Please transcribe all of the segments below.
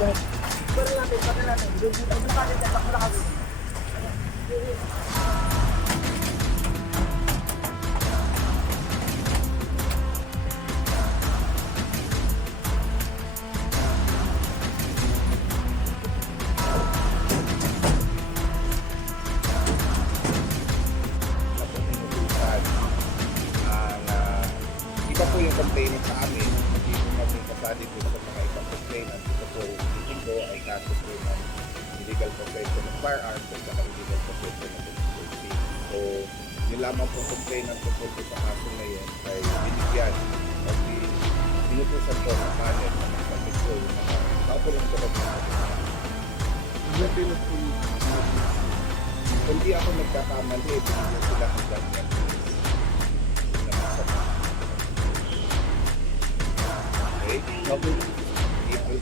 ah, iba po yung complainant sa amin kami kasali po sa mga ibang complainant. Ito po ito po ay kaso po ng illegal possession of firearms at saka illegal possession of explosive so yun lamang po complainant po po sa kaso na yun ay binigyan kasi pinutusan po ng panel na magpapit po yung mga kapulong po ng kung di ako nagkakamali, binigyan sila ng ganyan. Okay? April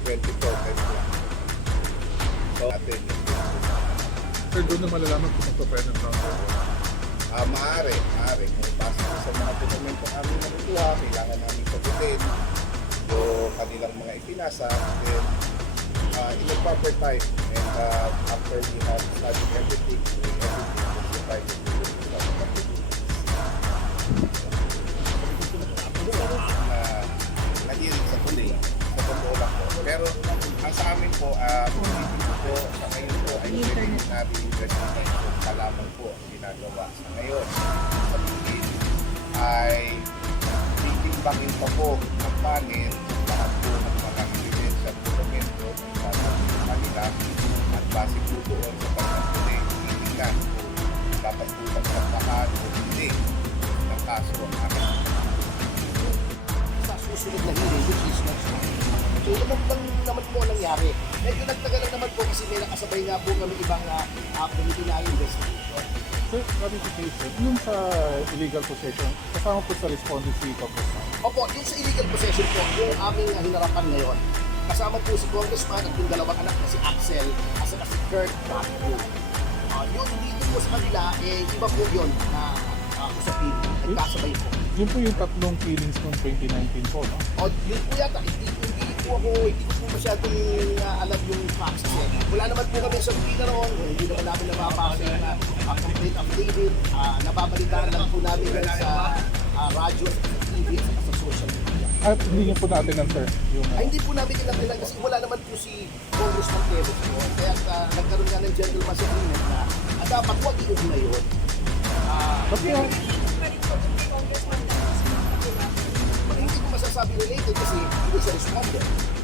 24, kayo lang. So, atin Sir, doon na malalaman kung magpa-present counter. Ah, maaari, maaari. Kung base sa mga dokumento namin na nakuha, kailangan namin sagutin yung kanilang mga ipinasa. Then, uh, in a proper time, and uh, after we have studied everything, we everything, we po, uh, dito po sa ngayon po ay preliminary investigation pa lamang po ang ginagawa sa ngayon. Sa tingin ay titimbangin pa po ng panel lahat po ng mga ebidensya at dokumento ng sa kanila at base po doon sa pagkatuloy titingnan kung dapat po pagkakahan o hindi ng kaso ang aking sa susunod na hearing, which is next month. So, naman po ang nangyari. Medyo nagtagal lang naman po kasi may nakasabay nga po kami ibang uh, uh, preliminary investigation. Sir, clarification, yung sa illegal possession, kasama po sa respondent si Congressman. Opo, yung sa illegal possession po, yung aming uh, hinarapan ngayon, kasama po si Congressman at yung dalawang anak na si Axel at saka si Kurt Matthew. Uh, yung dito po sa kanila, eh, iba po yun na uh, usapin. Nagkasabay po. Yun po yung tatlong killings noong 2019 po, no? O, yun po yata, hindi, hindi po ako, hindi ko po masyadong uh, alam yung facts eh. Wala naman po kami sa pina roon, eh, hindi naman namin napapasa yung uh, uh, complete affidavit. Uh, nababalitaan lang po namin yan sa uh, radyo, sa TV, at sa social media. At hindi niyo po natin ang sir, yung... Ay, hindi po namin kailangan kasi wala naman po si Congressman Kevin po. Kaya uh, nagkaroon nga ng gentleman's agreement na ah, dapat huwag iyon na yun. Ah, Ba't masasabi related kasi hindi siya responder.